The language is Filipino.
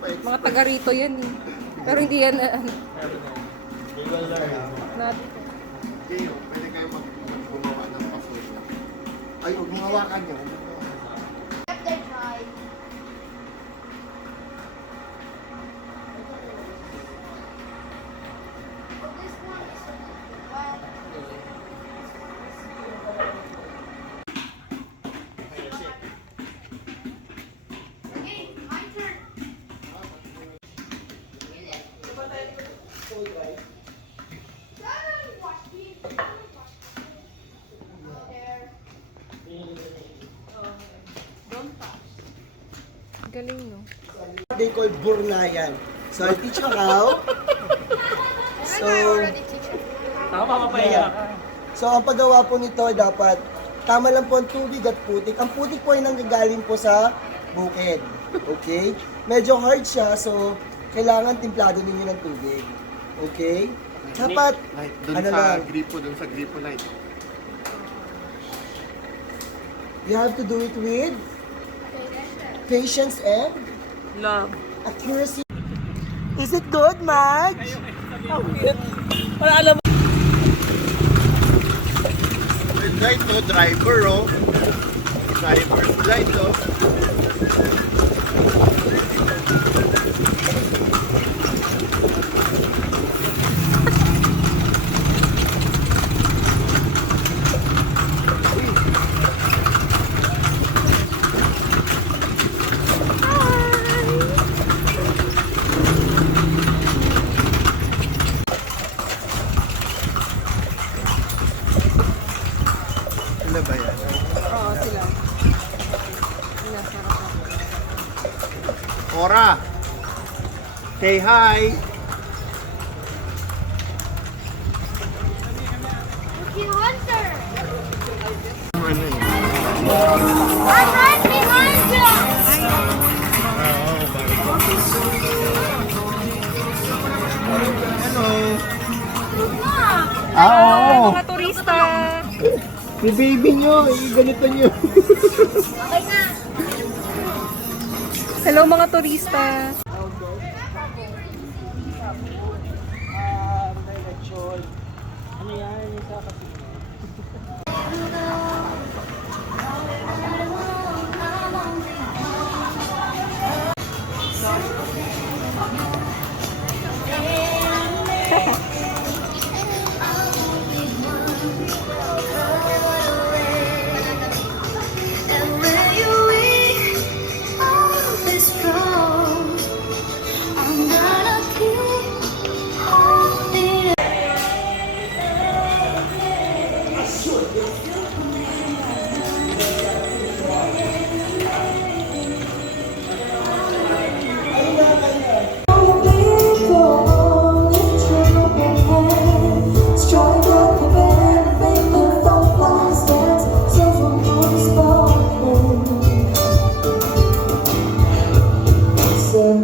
Mga taga rito yan eh. Pero hindi yan not. Kayo, pwede kayo gumawa ng pasoy. Ay, huwag mong hawakan nyo. Galing no. They call Burnayan. So I'll teach you how. So, so ang paggawa po nito dapat tama lang po ang tubig at putik. Ang putik po ay nanggagaling po sa bukid. Okay? Medyo hard siya, so kailangan timplado ninyo ng tubig. Okay? Dapat, Light, dun ano sa lang, gripo light. you have to do it with patience and Love. accuracy. Is it good, Max? Wala alam. Light to, driver, oh. Driver's light, oh. Ano ba yan? Oo, sila. Ora! Say hi! Hunter! Ano yun? I'm right behind you! Hello! Hi, mga turista. Si baby nyo, ganito nyo. Okay na. Hello mga turista. Ano yan? And when you're weak, I'll be strong. I'm gonna keep holding. Some